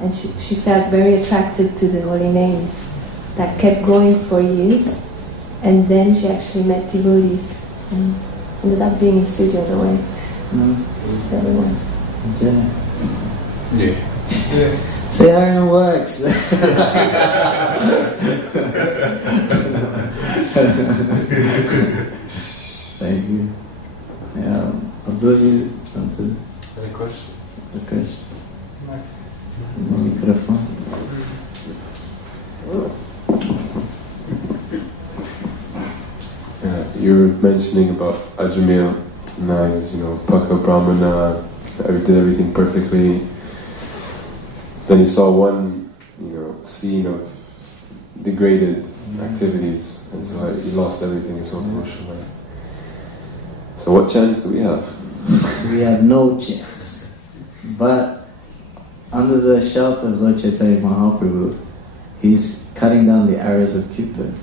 And she felt very attracted to the holy names. That kept going for years. And then she actually met devotees and ended up being in Studio 108. Everyone. Yeah. Say Harinam works. Thank you. Yeah, Abdul, something. Any question? A question. Microphone. You were mentioning about Ajamil, and I was, Paka Brahmana, did everything perfectly. Then you saw one, scene of degraded activities, and so you lost everything in so emotional. So what chance do we have? We have no chance. But under the shelter of Lord Chaitanya Mahaprabhu, he's cutting down the arrows of Cupid.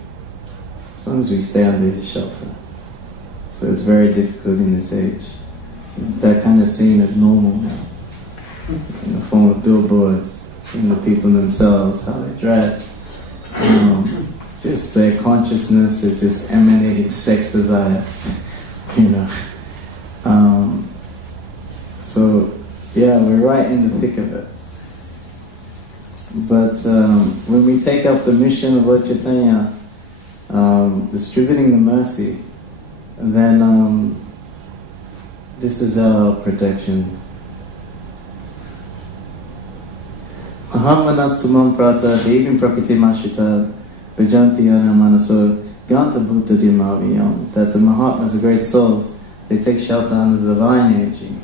As long as we stay under his shelter. So So it's very difficult in this age. That kind of scene is normal now. In the form of billboards, the people themselves, how they dress, just their consciousness is just emanating sex desire, So, yeah, we're right in the thick of it. But when we take up the mission of Lord Chaitanya, distributing the mercy, then this is our protection. Ahammanas tumam prata devim prakriti mashita vijanti yana manaso ganta bhuta dimaviyam. That the Mahatmas, the great souls, they take shelter under the divine energy,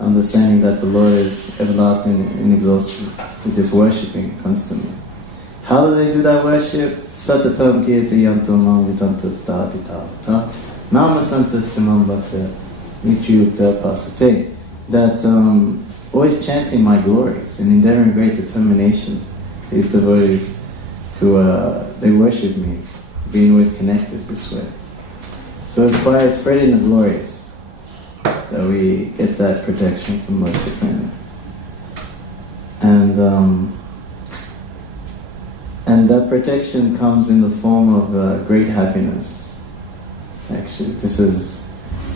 understanding that the Lord is everlasting and inexhaustible. We're just worshipping constantly. How do they do that worship? Satatam kirti yantam vidanta tati tavata nama santastamam bhakta nityukta pasate. That always chanting my glories and endeavoring great determination. These devotees who they worship me, being always connected this way. So it's by spreading the glories that we get that protection from Lord Chaitanya. And that protection comes in the form of great happiness. Actually, this is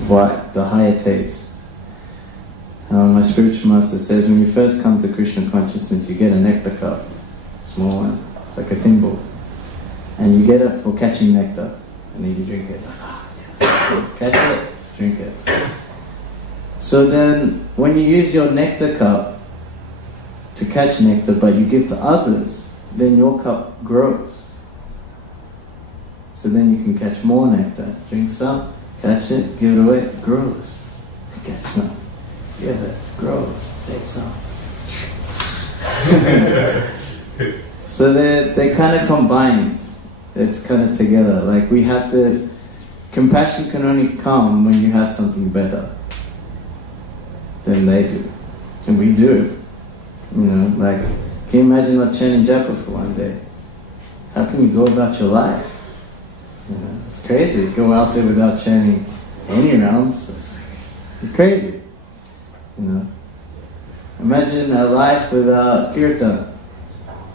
what the higher taste. My spiritual master says when you first come to Krishna consciousness, you get a nectar cup, small one, it's like a thimble, and you get it for catching nectar, and then you drink it. Catch it, drink it. So then, when you use your nectar cup to catch nectar, but you give to others, then your cup grows. So then you can catch more nectar. Drink some, catch it, give it away, it grows. Catch some, give it, grows, take some. So they're kind of combined. It's kind of together. Like we have to, compassion can only come when you have something better than they do. And we do. Like, can you imagine not chanting japa for one day? How can you go about your life? It's crazy. Go out there without chanting any rounds. It's like, you're crazy. Imagine a life without kirtan.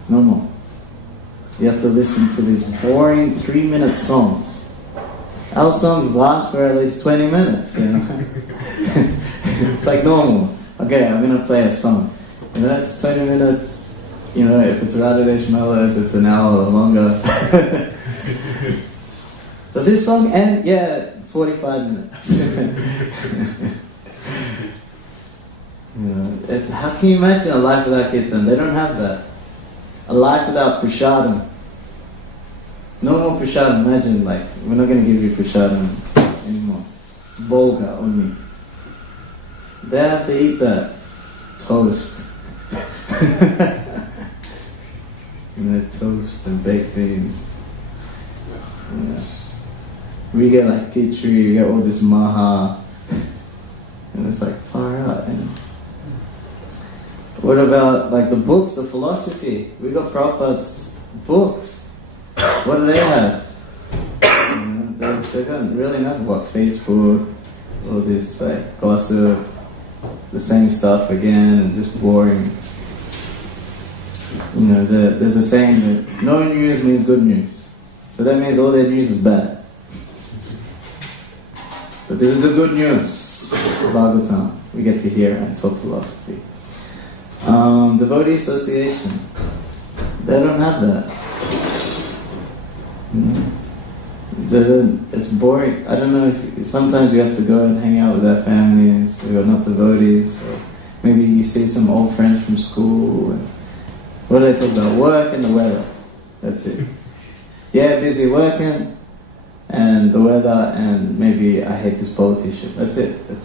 No more. You have to listen to these boring 3-minute songs. Our songs last for at least 20 minutes, It's like normal. Okay, I'm going to play a song. It's 20 minutes. If it's Radha Deshmala's, it's an hour or longer. Does this song end? Yeah, 45 minutes. How can you imagine a life without kirtan? They don't have that. A life without prasadam. No more prasadam. Imagine, we're not going to give you prasadam anymore. Bhoga only. They have to eat that. Toast. Toast and baked beans. We get khichdi, we get all this maha. And it's far out. What about the books, the philosophy? We got Prabhupada's books. What do they have? They don't really have Facebook, all this gossip, the same stuff again, and just boring. There's a saying that no news means good news. So that means all their news is bad. So this is the good news. Bhagavatam. We get to hear and talk philosophy. Devotee association. They don't have that. It's boring. I don't know if sometimes you have to go and hang out with their families who are not devotees, or maybe you see some old friends from school. And what do they talk about? Work and the weather. That's it. Yeah, busy working, and the weather, and maybe I hate this politician. That's it. It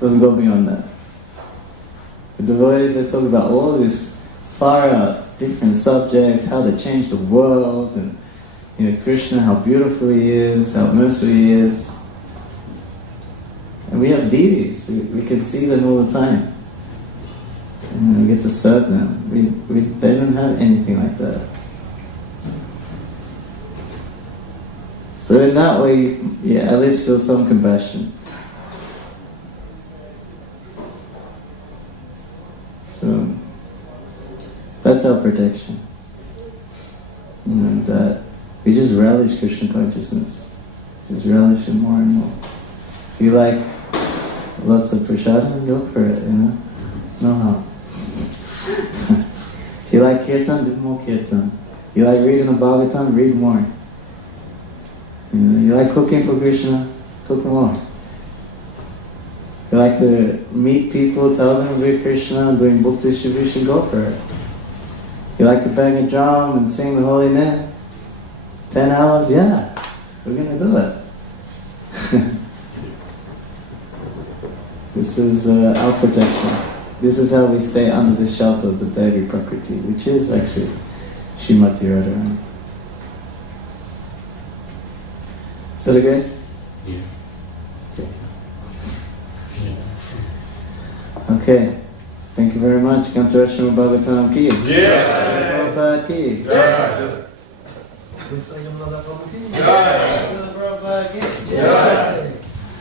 doesn't go beyond that. The devotees, they talk about all these far out different subjects, how they change the world, and Krishna, how beautiful he is, how merciful he is. And we have deities, we can see them all the time. And we get to serve them. They don't have anything like that. So in that way, you at least feel some compassion. So that's our protection. And we just relish Krishna consciousness. Just relish it more and more. If you like lots of prasadam, go for it, No harm. If you like kirtan, do more kirtan. You like reading the Bhagavatam, read more. You like cooking for Krishna, cook more. You like to meet people, tell them about Krishna, doing book distribution, go for it. You like to bang a drum and sing the holy name? 10 hours? Yeah, we're going to do it. This is our protection. This is how we stay under the shelter of the Devi Prakriti, which is actually Srimati Radharani. Is that okay? Yeah. Okay. Thank you very much. Kantarashram Bhagavatam ki. Yeah. Prabhupada ki. Yeah. This I am not a